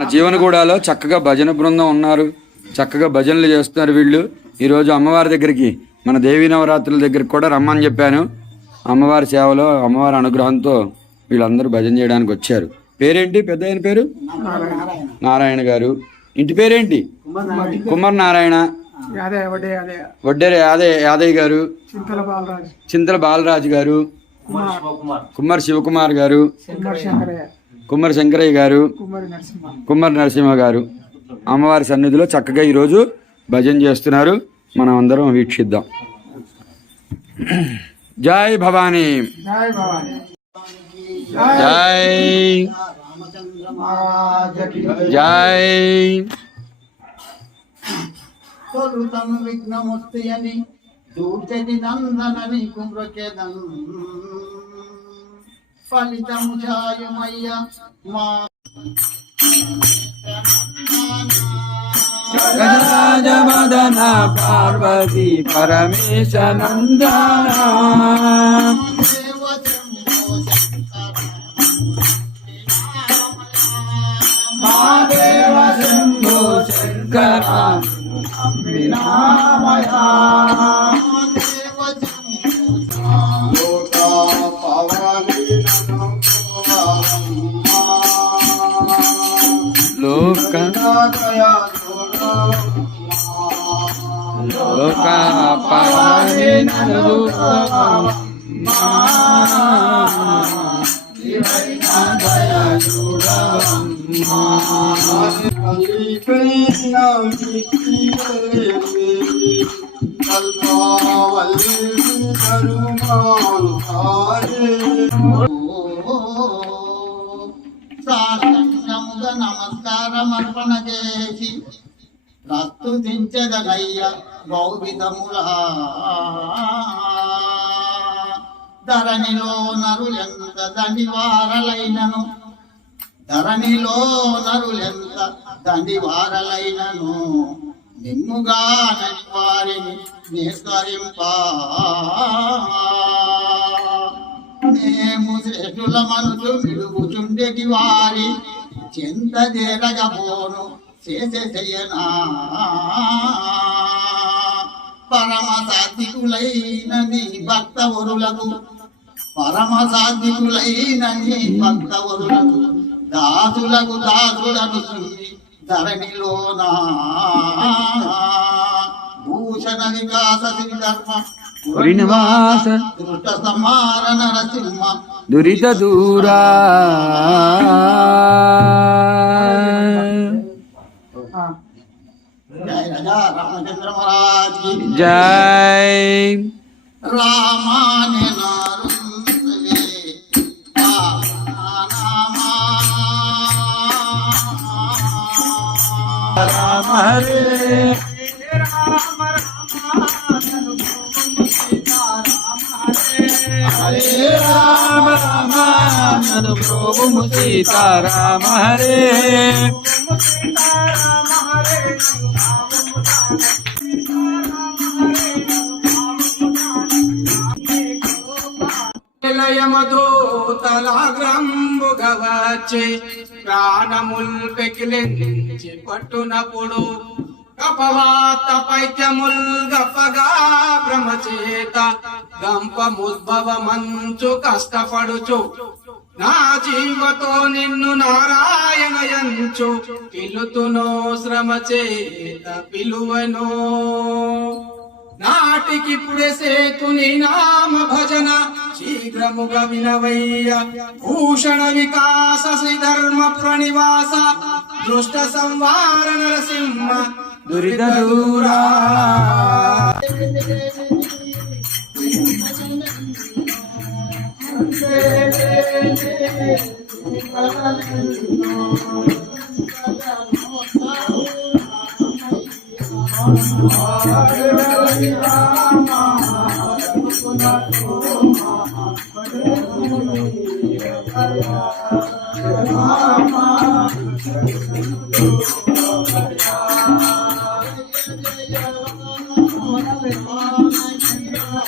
మన జీవనగూడలో చక్కగా భజన బృందం ఉన్నారు. చక్కగా భజనలు చేస్తున్నారు వీళ్ళు. ఈరోజు అమ్మవారి దగ్గరికి మన దేవీ నవరాత్రుల దగ్గరికి కూడా రమ్మని చెప్పాను. అమ్మవారి సేవలో అమ్మవారి అనుగ్రహంతో వీళ్ళందరూ భజన చేయడానికి వచ్చారు. పేరేంటి? పెద్ద ఆయన పేరు? నారాయణ. గారు. ఇంటి పేరేంటి? కుమార్ నారాయణ అదే ఒకటి అదే వడ్డేరి యాదయ్య యాదయ్య గారు. చింతల బాలరాజు. చింతల బాలరాజు గారు. కుమార్. శివకుమార్. గారు. కుమార్ శంకరయ్య గారు కుమారి నరసింహ. కుమార్ నరసింహ గారు అమ్మవారి సన్నిధిలో చక్కగా ఈరోజు భజన చేస్తున్నారు. మనం అందరం వీక్షిద్దాం. జై భవానీ. జై భవాని. జై. జై. తొలుతను అని దూర్చది నందనని కుమ్రకెదన్ ఫలితము జాయమయ్య మా గజరాజమదన పార్వతి పరమేశ నందన మహాదేవ శంభో శంకర వినామయా లోక లోక పావన సాష్టాంగముగా నమస్కారం అర్పణ చేసి ప్రస్తుతించదనయ్య బౌవిధములా ధరణిలో నరులెంత దండివారలైనను? ధరణిలో నరులెంత దండివారలైనను? నిమ్ముగా నని వారిని నిస్కరింపా. మేము శ్రేష్ఠుల మనసు విడుగుచుండేటి వారి చెంత జరగబోను చేసేయనా పరమ సాత్వికులైన నీ భక్తవరులకు పరమ సాత్వికులైన నీ భక్తవరులకు దాసులకు దాసులను సున్ని ధరణిలోనా. భూషణ వికాస ధర్మ శ్రీనివాస దురిత దూరా. జై. రామాని. రామ హరే. హరే రామ రామ నను ప్రోభు సీతారామ హరే నిలయమదూతలాగ్రంబుగవచ్చే ప్రాణముల్ పెకిలించి పట్టునప్పుడు కపవాత పైత్యముల్ గప్పగా భ్రమచేత గంపముద్భవ మంచు కష్టపడుచు. నా జీవతో నిన్ను నారాయణయంచు. పిలుతునో శ్రమ చేత పిలువనో. నాటికిప్పుడే సేతుని నామ భజన శీఘ్రముగా వినవయ్య. భూషణ వికాస శ్రీధర్మ ప్రణివాస దృష్ట సంవార నరసింహ దురిత దూరా